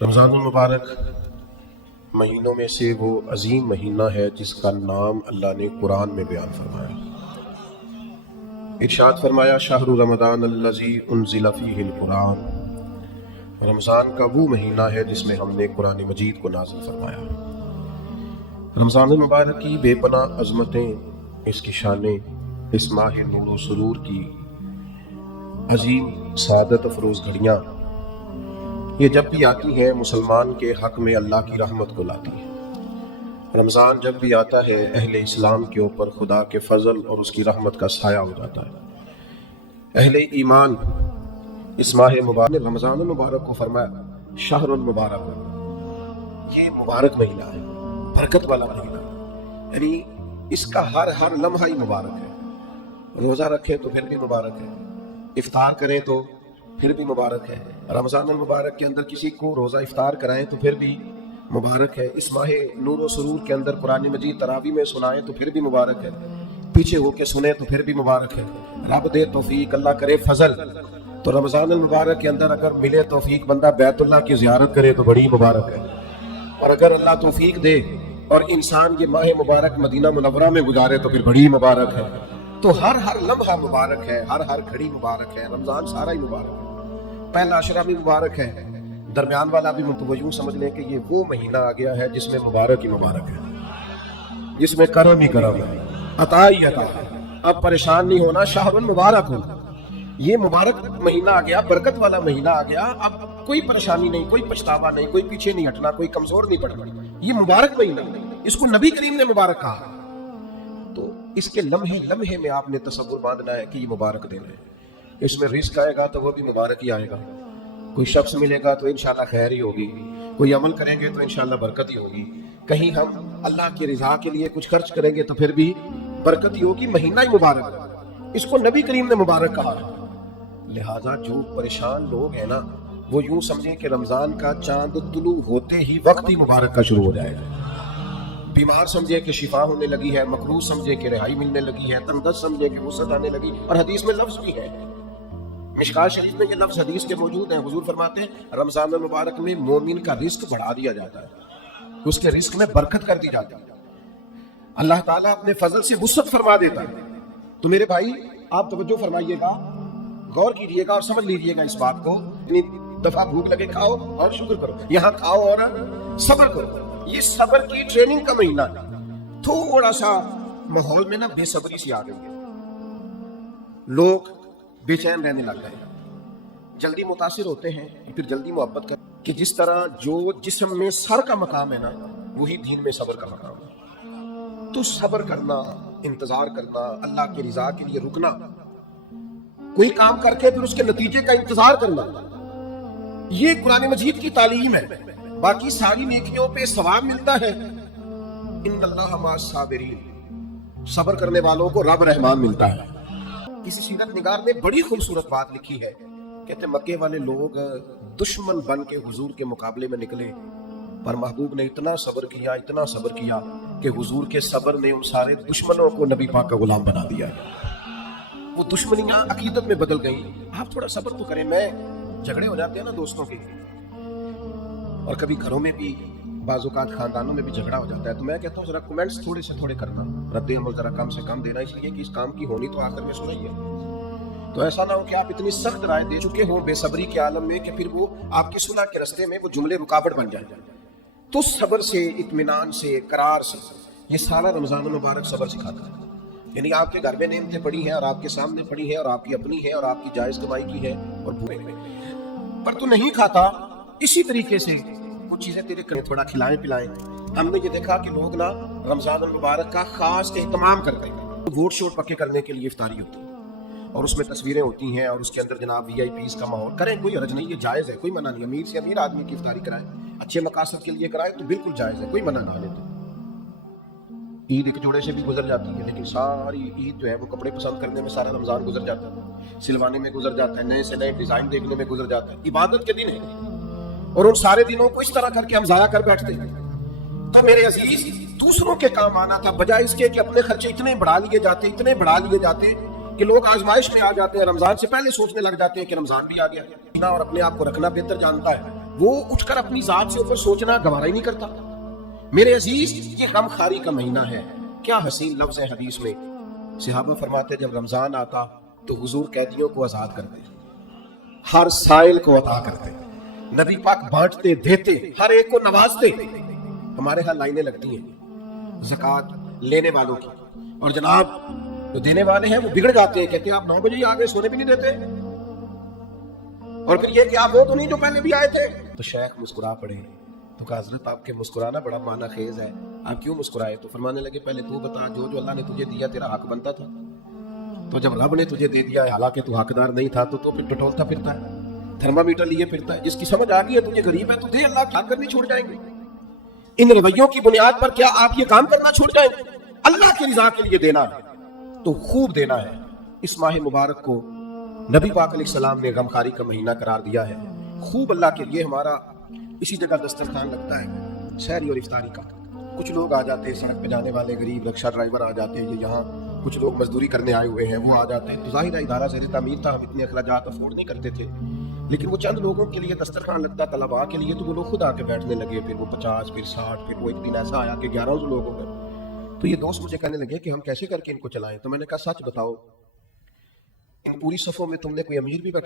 رمضان المبارک مہینوں میں سے وہ عظیم مہینہ ہے جس کا نام اللہ نے قرآن میں بیان فرمایا۔ ارشاد فرمایا شہر رمضان الذی انزل فیہ القرآن، رمضان کا وہ مہینہ ہے جس میں ہم نے قرآن مجید کو نازل فرمایا۔ رمضان المبارک کی بے پناہ عظمتیں، اس کی شانیں، اس ماہ نور و سرور کی عظیم سعادت افروز گھڑیاں، یہ جب بھی آتی ہیں مسلمان کے حق میں اللہ کی رحمت کو لاتی ہے۔ رمضان جب بھی آتا ہے اہل اسلام کے اوپر خدا کے فضل اور اس کی رحمت کا سایہ ہو جاتا ہے۔ اہل ایمان اس ماہ مبارک نے رمضان المبارک کو فرمایا شہر المبارک، یہ مبارک مہینہ ہے، برکت والا مہینہ، یعنی اس کا ہر لمحہ ہی مبارک ہے۔ روزہ رکھیں تو پھر بھی مبارک ہے، افطار کریں تو پھر بھی مبارک ہے۔ رمضان المبارک کے اندر کسی کو روزہ افطار کرائیں تو پھر بھی مبارک ہے۔ اس ماہ نور و سرور کے اندر قرآن مجید تراویح میں سنائیں تو پھر بھی مبارک ہے، پیچھے ہو کے سنیں تو پھر بھی مبارک ہے۔ رب دے توفیق، اللہ کرے فضل، تو رمضان المبارک کے اندر اگر ملے توفیق بندہ بیت اللہ کی زیارت کرے تو بڑی مبارک ہے، اور اگر اللہ توفیق دے اور انسان یہ ماہ مبارک مدینہ منورہ میں گزارے تو پھر بڑی مبارک ہے۔ تو ہر لمحہ مبارک ہے، ہر گھڑی مبارک ہے، رمضان سارا ہی مبارک ہے۔ پہلا عشرہ بھی مبارک ہے، درمیان والا بھی متوجہ سمجھ لیں کہ یہ وہ مہینہ آ گیا ہے جس میں مبارک ہی مبارک ہے، جس میں کرم ہی کرم ہے، عطا ہی عطا ہے۔ اب پریشان نہیں ہونا، شہر المبارک ہو، یہ مبارک مہینہ آ گیا، برکت والا مہینہ آ گیا، اب کوئی پریشانی نہیں، کوئی پچھتاوا نہیں، کوئی پیچھے نہیں ہٹنا، کوئی کمزور نہیں پڑنا۔ یہ مبارک مہینہ، اس کو نبی کریم نے مبارک کہا، تو اس کے لمحے میں آپ نے تصور باندھنا ہے کہ یہ مبارک دن ہے۔ اس میں رزق آئے گا تو وہ بھی مبارک ہی آئے گا، کوئی شخص ملے گا تو انشاءاللہ خیر ہی ہوگی، کوئی عمل کریں گے تو انشاءاللہ برکت ہی ہوگی، کہیں ہم اللہ کی رضا کے لیے کچھ خرچ کریں گے تو پھر بھی برکت ہی ہوگی۔ مہینہ ہی مبارک ہے، اس کو نبی کریم نے مبارک کہا ہے۔ لہٰذا جو پریشان لوگ ہیں نا، وہ یوں سمجھیں کہ رمضان کا چاند طلوع ہوتے ہی وقت ہی مبارک کا شروع ہو جائے گا، بیمار سمجھے کہ شفا ہونے لگی ہے، مکروہ سمجھے کہ رہائی ملنے لگی ہے، تنگدست سمجھے کہ وسعت آنے لگی۔ اور حدیث میں لفظ بھی ہے، مشکات شریف میں یہ لفظ حدیث کے موجود ہیں، حضور فرماتے ہیں رمضان المبارک میں مومن کا رزق بڑھا دیا جاتا ہے، اس کے رزق میں برکت کر دی جاتی ہے، اللہ تعالیٰ اپنے فضل سے وسعت فرما دیتا ہے۔ تو میرے بھائی آپ توجہ فرمائیے گا، غور کیجئے گا اور سمجھ لیجئے گا اس بات کو۔ اتنی دفعہ بھوک لگے کھاؤ اور شکر کرو، یہاں کھاؤ اور صبر کرو، یہ صبر کی ٹریننگ کا مہینہ ہے۔ تھوڑا سا ماحول میں نا بے صبری سی آ گئی ہے، لوگ بے چین رہنے لگ گئے، جلدی متاثر ہوتے ہیں، پھر جلدی محبت کر کہ جس طرح جو جسم میں سر کا مقام ہے نا، وہی دین میں صبر کا مقام ہے۔ تو صبر کرنا، انتظار کرنا، اللہ کی رضا کے لیے رکنا، کوئی کام کر کے پھر اس کے نتیجے کا انتظار کرنا، یہ قرآن مجید کی تعلیم ہے۔ باقی ساری نیکیوں پہ ثواب ملتا ہے، ان اللہ مع الصابرین، صبر کرنے والوں کو رب رحمان ملتا ہے۔ کسی سیرت نگار نے بڑی خوبصورت بات لکھی ہے، کہتے مکے والے لوگ دشمن بن کے حضور کے مقابلے میں نکلے، پر محبوب نے اتنا صبر کیا کہ حضور کے صبر نے ان سارے دشمنوں کو نبی پاک کا غلام بنا دیا ہے۔ وہ دشمنیاں عقیدت میں بدل گئیں۔ آپ تھوڑا صبر تو کریں، میں جھگڑے ہو جاتے ہیں نا دوستوں کے، اور کبھی گھروں میں بھی، بعض اوقات خاندانوں میں بھی جھگڑا ہو جاتا ہے، تو میں کہتا ہوں ذرا کومنٹس تھوڑے سے تھوڑے کرنا، رد عمل ذرا کم سے کم دینا، اس لیے کہ اس کام کی ہونی تو آخر میں سنائیے، تو ایسا نہ ہو کہ آپ اتنی سخت رائے دے چکے ہوں بے صبری کے عالم میں کہ پھر وہ آپ کی صلح کے راستے میں وہ جملے رکاوٹ بن جائیں۔ تو صبر سے، اطمینان سے، قرار سے، یہ سارا رمضان المبارک صبر سکھاتا ہے۔ یعنی آپ کے گھر میں نعمتیں پڑی ہیں اور آپ کے سامنے پڑی ہیں اور آپ کی اپنی ہے اور آپ کی جائز کمائی کی ہے، اور بھوک پر تو نہیں کھاتا، اسی طریقے سے کچھ چیزیں تیرے کریں، تھوڑا کھلائیں پلائیں۔ ہم نے یہ دیکھا کہ لوگ نا رمضان المبارک کا خاص اہتمام کرتے ہیں، گوشت شوٹ پکے کرنے کے لیے افطاری ہوتی ہے، اور اس میں تصویریں ہوتی ہیں، اور اس کے اندر جناب وی آئی پیز کا ماحول، کریں کوئی حرج نہیں، یہ جائز ہے، کوئی منع نہیں۔ امیر سے امیر آدمی کی افطاری کرائیں، اچھے مقاصد کے لیے کرائیں تو بالکل جائز ہے، کوئی منع نہ لیتے۔ عید ایک جوڑے سے بھی گزر جاتی ہے، لیکن ساری عید جو ہے وہ کپڑے پسند کرنے میں سارا رمضان گزر جاتا ہے، سلوانے میں گزر جاتا ہے، نئے سے نئے ڈیزائن دیکھنے میں گزر جاتا ہے۔ عبادت کے دن ہے، اور ان سارے دنوں کو اس طرح کر کے ہم ضائع کر بیٹھتے ہیں۔ تو میرے عزیز، دوسروں کے کام آنا تھا، بجائے اس کے کہ اپنے خرچے اتنے بڑھا لیے جاتے کہ لوگ آزمائش میں آ جاتے ہیں، رمضان سے پہلے سوچنے لگ جاتے ہیں کہ رمضان بھی آ گیا، اور اپنے آپ کو رکھنا بہتر جانتا ہے، وہ اٹھ کر اپنی ذات سے اوپر سوچنا گوارا ہی نہیں کرتا. میرے عزیز یہ غم خاری کا مہینہ ہے. کیا حسین لفظ ہے حدیث میں. صحابہ فرماتے جب رمضان آتا تو حضور قیدیوں کو آزاد کرتے, ہر سائل کو عطا کرتے, نبی پاک بانٹتے دیتے, ہر ایک کو نوازتے. ہمارے ہاں لائنیں لگتی ہیں زکوٰۃ لینے والوں کی, اور جناب جو دینے والے ہیں وہ بگڑ جاتے ہیں, کہتے ہیں آپ 9 بجے ہی آ گئے, سونے بھی نہیں دیتے. اور پھر یہ کہ آپ وہ تو نہیں جو پہلے بھی آئے تھے. تو شیخ مسکرا پڑے تو کہا حضرت آپ کے مسکرانا بڑا معنی خیز ہے, آپ کیوں مسکرائے؟ تو فرمانے لگے پہلے تو بتا جو جو اللہ نے تجھے دیا تیرا حق بنتا تھا, تو جب رب نے تجھے دے دیا ہے حالانکہ تو حقدار نہیں تھا تو پھر ٹٹولتا پھرتا ہے, تھرما میٹر لیے پھرتا ہے. جس کی سمجھ آ گئی ہے تجھے غریب ہے تو دے, اللہ کیا کرنی چھوڑ جائیں گے. ان رویوں کی بنیاد پر کیا آپ یہ کام کرنا چھوڑ جائیں گے؟ اللہ کی رضا کے لیے دینا ہے تو خوب دینا ہے. اس ماہ مبارک کو نبی پاک علیہ السلام نے غمخاری کا مہینہ قرار دیا ہے. خوب اللہ کے لیے ہمارا اسی جگہ دسترخوان لگتا ہے سحری اور افطاری کا. کچھ لوگ آ جاتے ہیں, سڑک پہ جانے والے غریب رکشہ ڈرائیور آ جاتے ہیں, یہاں کچھ لوگ مزدوری کرنے آئے ہوئے ہیں وہ آ جاتے ہیں. تو ظاہر ہے ادارہ زیر تعمیر تھا, ہم اتنے اخراجات افورڈ نہیں کرتے تھے, لیکن وہ چند لوگوں کے لیے دسترخوان لگتا طلباء کے لیے, تو وہ لوگ خود آ کے بیٹھنے لگے. پھر وہ 50, پھر 60, پھر وہ ایک دن ایسا آیا کہ 1100 لوگ ہو گئے. تو یہ دوست مجھے کہنے لگے کہ ہم کیسے کر کے ان کو چلائیں. تو میں نے کہا سچ بتاؤ ان پوری صفوں میں تم نے کوئی امیر بھی بیٹھا